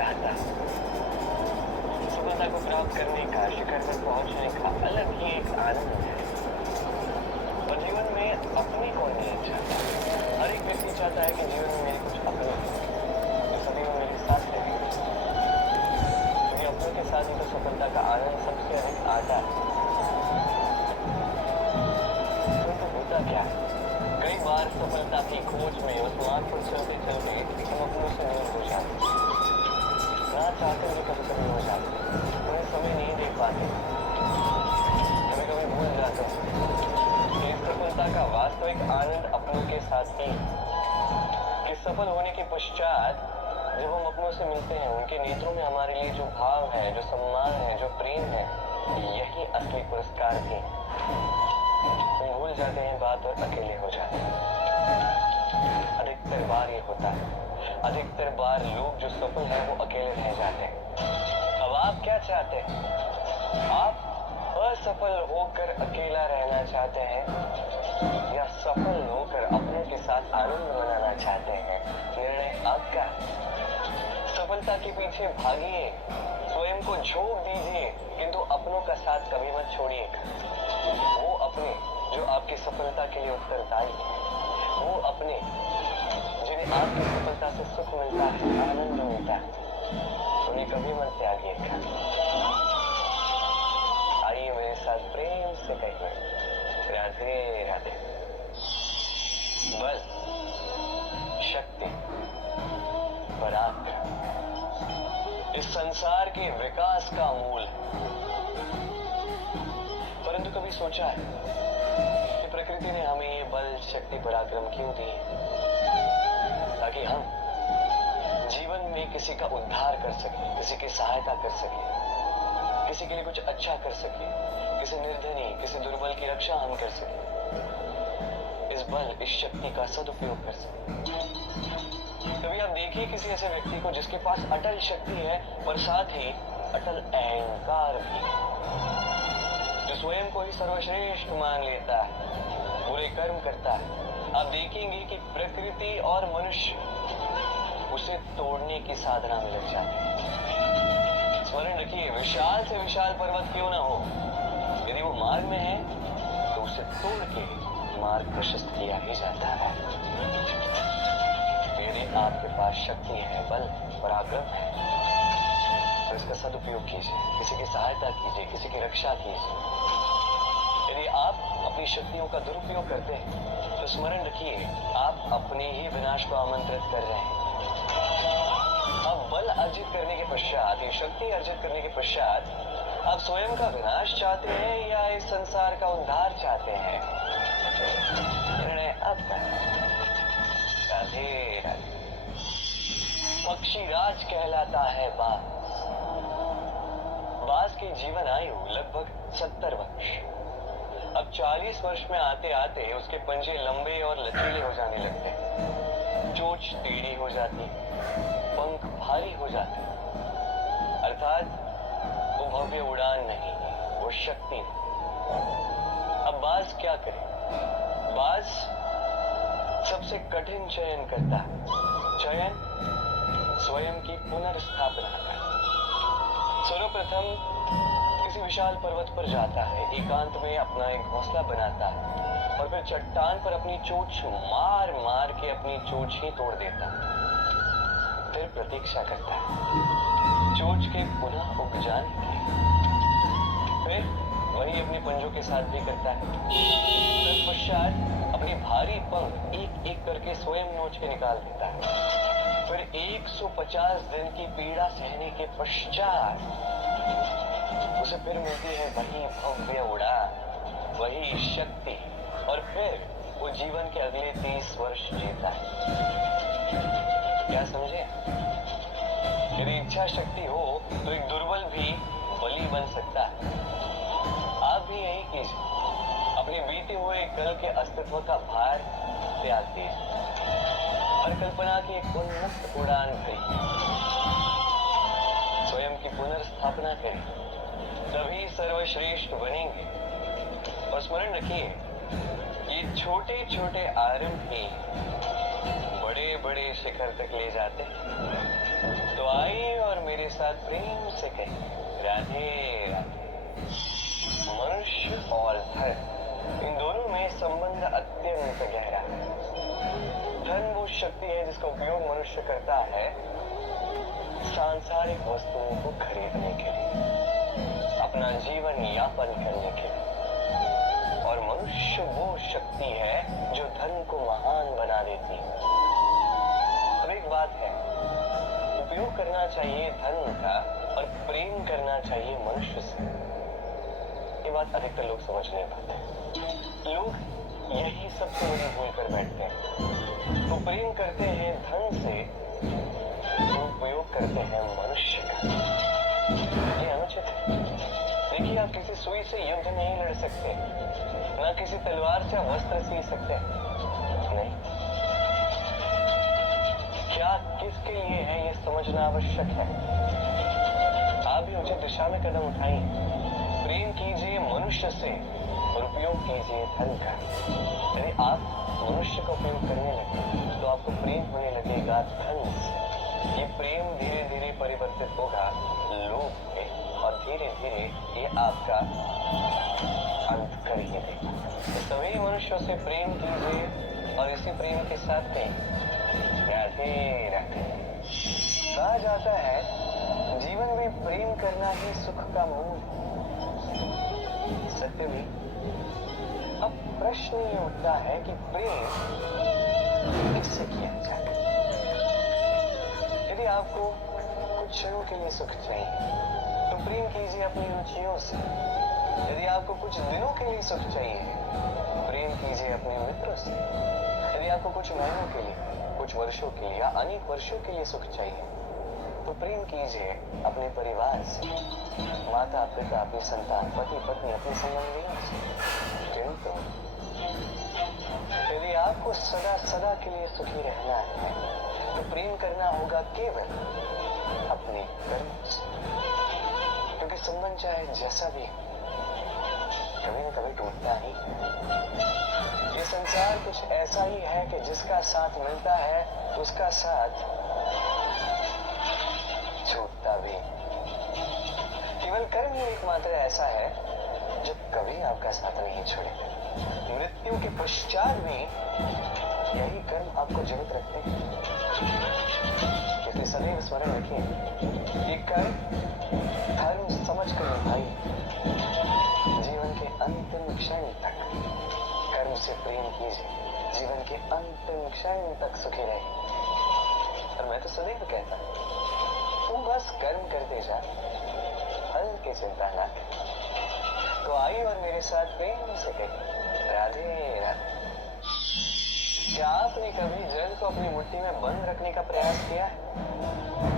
चाहता। सफलता को प्राप्त करने का, शिखर पर पहुंचने का अलग ही एक आनंद है। और जीवन में अपने कौन नहीं चाहता? हर एक व्यक्ति चाहता है कि जीवन में मेरे कुछ अपने जो सभी में मेरे साथ रहे, क्योंकि अपनों के साथ ही तो सफलता का आनंद सबसे अधिक आता है। तो होता क्या है, कई बार सफलता की खोज में उस मार्ग पर चलते चलते हम अपनों से दूर हो जाते, ना चाहते हुए कभी कभी हो जाते, उन्हें समय नहीं दे पाते, कभी कभी भूल जाते कि इस सफलता का वास्तविक आनंद अपनों के साथ ही, कि सफल होने के पश्चात जब हम अपनों से मिलते हैं, उनके नेत्रों में हमारे लिए जो भाव है, जो सम्मान है, जो प्रेम है, यही असली पुरस्कार भी। हम भूल जाते हैं बात और अकेले हो जाते हैं। अधिकतर बार ये होता है, अधिकतर बार लोग जो सफल हैं वो अकेले रह जाते हैं। अब आप क्या चाहते हैं? आप असफल होकर अकेला रहना चाहते हैं या सफल होकर अपनों के साथ आनंद मनाना चाहते हैं? निर्णय आपका। सफलता के पीछे भागिए, स्वयं को झोंक दीजिए, किंतु अपनों का साथ कभी मत छोड़िएगा। वो अपने जो आपकी सफलता के लिए उत्तरदायी है, वो अपने जिन्हें आपकी सफलता से सुख मिलता है, आनंद मिलता है, उन्हें कभी मत त्यागिएगा। आइए मेरे साथ प्रेम से कहिए, राधे राधे। बल, शक्ति, पराक्रम इस संसार के विकास का मूल है। परंतु कभी सोचा है कि प्रकृति ने हमें ये बल, शक्ति, पराक्रम क्यों दी? ताकि हम जीवन में किसी का उद्धार कर सके, किसी की सहायता कर सके, किसी के लिए कुछ अच्छा कर सके, किसी निर्धनी, किसी दुर्बल की रक्षा हम कर सके, इस बल, इस शक्ति का सदुपयोग कर सके। कभी आप देखिए किसी ऐसे व्यक्ति को जिसके पास अटल शक्ति है पर साथ ही अटल अहंकार भी, जो स्वयं को ही सर्वश्रेष्ठ मान लेता है, बुरे कर्म करता है। आप देखेंगे कि प्रकृति और मनुष्य उसे तोड़ने की साधना में लग जाते हैं। स्मरण रखिए, विशाल से विशाल पर्वत क्यों ना हो, यदि वो मार्ग में है तो उसे तोड़ के मार्ग प्रशस्त किया ही जाता है। यदि आपके पास शक्ति है, बल, पराक्रम है, तो इसका सदुपयोग कीजिए, किसी की सहायता कीजिए, किसी की रक्षा कीजिए। यदि आप अपनी शक्तियों का दुरुपयोग करते हैं तो स्मरण रखिए, आप अपने ही विनाश को आमंत्रित कर रहे हैं। अब बल अर्जित करने के पश्चात, ये शक्ति अर्जित करने के पश्चात आप स्वयं का विनाश चाहते हैं या इस संसार का उद्धार चाहते हैं? निर्णय आपका। राधे राधे। पक्षी राज कहलाता है बाज। बाज की जीवन आयु लगभग 70 वर्ष। अब 40 वर्ष में आते आते उसके पंजे लंबे और लचीले हो जाने लगते, चोंच टेढ़ी हो जाती, पंख भारी हो जाते, अर्थात वो भव्य उड़ान नहीं, वो शक्ति नहीं। अब बाज क्या करे? बाज सबसे कठिन चयन करता है, चयन स्वयं की पुनर्स्थापना का। सर्वप्रथम किसी विशाल पर्वत पर जाता है, एकांत में अपना एक घोंसला बनाता है और फिर चट्टान पर अपनी चोंच मार मार के अपनी चोंच ही तोड़ देता है। फिर प्रतीक्षा करता है चोंच के पुनः उग जाने की। फिर वही अपने पंजों के साथ भी करता है। तत्पश्चात अपने भारी पंख एक एक करके स्वयं नोच के निकाल देता है। फिर 150 दिन की पीड़ा सहने के पश्चात उसे फिर मिलती है वही भव्य उड़ान, वही शक्ति, और फिर वो जीवन के अगले 30 वर्ष जीता है। क्या समझे? यदि इच्छा शक्ति हो तो एक दुर्बल भी बली बन सकता है। आप भी यही कीजिए, अपने बीते हुए कल के अस्तित्व का भार त्याग दीजिए और कल्पना की एक उन्मुक्त उड़ान करिए, स्वयं की पुनर्स्थापना करें, तभी सर्वश्रेष्ठ बनेंगे। और स्मरण रखिए, ये छोटे छोटे आरंभ ही बड़े बड़े शिखर तक ले जाते हैं। तो आइए और साथ प्रेम से कहे राधे राधे। मनुष्य और धन, इन दोनों में संबंध अत्यंत गहरा है। धन वो शक्ति है जिसका उपयोग मनुष्य करता है सांसारिक वस्तुओं को खरीदने के लिए, अपना जीवन यापन करने के लिए। और मनुष्य वो शक्ति है जो धन को महान बना देती है। अब एक बात है, उपयोग करना चाहिए धन का और प्रेम करना चाहिए मनुष्य से। ये बात अधिकतर लोग समझ नहीं पाते। लोग यही सबसे बड़ी भूल कर बैठते हैं। तो प्रेम करते हैं धन से, तो उपयोग करते हैं मनुष्य का। ये अनुचित है। देखिए, आप किसी सुई से युद्ध नहीं लड़ सकते, ना किसी तलवार से वस्त्र सी सकते नहीं। क्या किसके लिए है ये समझना आवश्यक है। आप भी उचित दिशा में कदम उठाइए। प्रेम कीजिए मनुष्य से और उपयोग कीजिए धन का। यदि आप मनुष्य का उपयोग करने लगे तो आपको प्रेम होने लगेगा धन से। ये प्रेम धीरे धीरे परिवर्तित होगा लोभ में और धीरे धीरे ये आपका अंत कर ही देगा। तो सभी मनुष्यों से प्रेम कीजिए और इसी प्रेम के साथ में राधे राधे। कहा जाता है जीवन में प्रेम करना ही सुख का मूल है। सत्य भी। अब प्रश्न ये उठता है कि प्रेम किससे किया जाए। यदि आपको कुछ क्षणों के लिए सुख चाहिए तो प्रेम कीजिए अपनी रुचियों से। यदि आपको कुछ दिनों के लिए सुख चाहिए प्रेम कीजिए अपने मित्रों से। यदि आपको कुछ महीनों के लिए, कुछ वर्षों के लिए या अनेक वर्षों के लिए सुख चाहिए तो प्रेम कीजिए अपने परिवार से, माता पिता, अपनी संतान, पति पत्नी, अपने संबंधियों से। किंतु यदि आपको सदा सदा के लिए सुखी रहना है तो प्रेम करना होगा केवल अपने कर्म से। क्योंकि संबंध चाहे जैसा भी कभी न कभी टूटता ही है। ये संसार कुछ ऐसा ही है कि जिसका साथ मिलता है उसका साथ छूटता भी। केवल कर्म ही एकमात्र ऐसा है जो कभी आपका साथ नहीं छोड़ेगा। मृत्यु के पश्चात भी यही कर्म आपको जीवित रखते हैं। इसलिए सदैव स्मरण रखिए कि कर्म धर्म समझ कर निभाइए जीवन के अंतिम क्षण तक। कर्म से प्रेम कीजिए, जीवन के अंतिम क्षण तक सुखी रहिए। और मैं तो सदैव कहता हूं तुम बस कर्म करते जा, फल की चिंता ना कर। तो आइए और मेरे साथ प्रेम से कहिए राधे राधे। क्या आपने कभी जल को अपनी मुट्ठी में बंद रखने का प्रयास किया है?